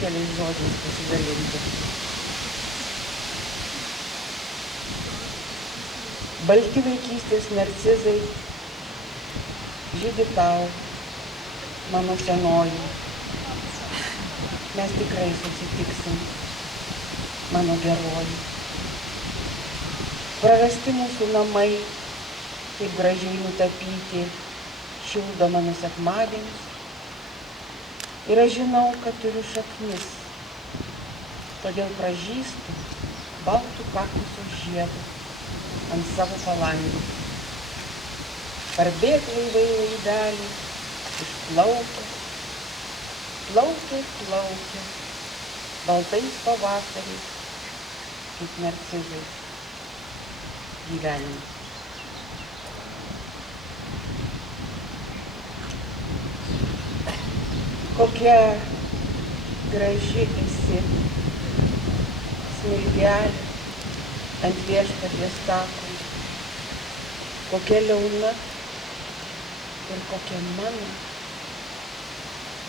keliais žodžiais pasidalinti. Balti vaikystės narcizai žydi tau, mano senoji. Mes tikrai susitiksim, mano geroji. Prarasti mūsų namai, kaip gražiai nutapyti, šildo mano sekmadienis. Ir aš žinau, kad turiu šaknis, todėl pražįstu baltų kaktuso žiedą ant savo palangių. Parbėg laivai laideliai, išplaukia, plaukia, baltais pavasariais, kaip narcizais gyvenimas. Kokia graži esi, smilgelė ant viešpaties tako, kokia liauna ir kokia mano.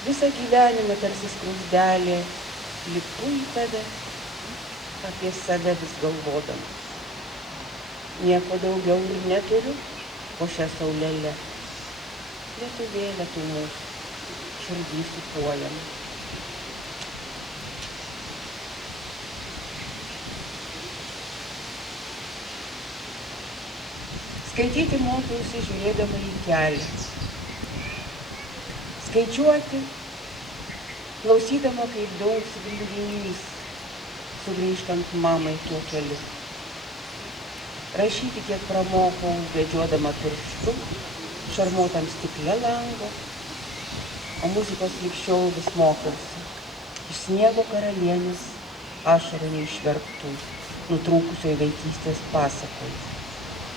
Visą gyvenimą tarsi skruzdėlė lipu į tave, apie save vis galvodama. Nieko daugiau ir neturiu po šią saulelę. Lietuvėlė tu mūsų, širdį supuojama. Skaityti mokiausi žiūrėdama į kelią. Skaičiuoti, klausydama, kaip daug svilginys, sugrįžtant mamai tuo keliu. Rašyti, kiek pramokau, vedžiodama pirštu, šarmuotam stikle lango, o muzikos lig šiol vis mokausi. Iš sniego karalienės ašarų neišverktų, nutrūkusioj vaikystės pasakoj,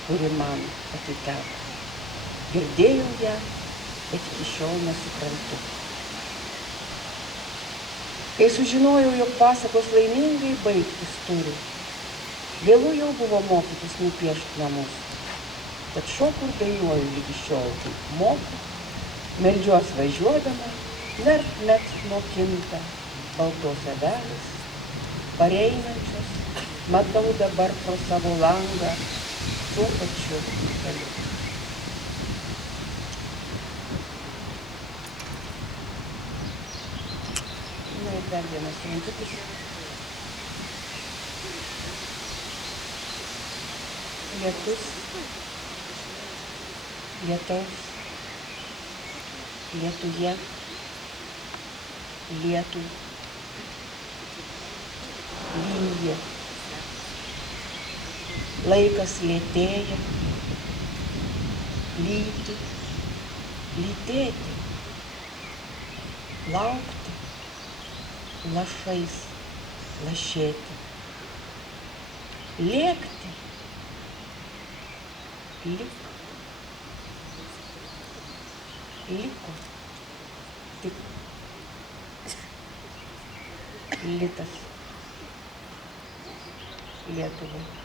kuri man atiteko. Girdėjau ją, bet iki šiol nesuprantu. Kai sužinojau, jog pasakos laimingai baigtis turi, vėlu jau buvo mokytis nupiešti namus. Tad šoku ir dainuoju lygi šiol, kaip moku, meldžiuos važiuodama, net mokinta baltos avelės, pareinančios, matau dabar pro savo langą, tuo pačiu keliu. Na ir dar vienas trumputis. Lietus, lietaus, lietuje, lietų, lyja. Laikas lėtėja, lyti, lytėti, laukti, lašais, lašėti, lėkti, liko tik litas Lietuvai.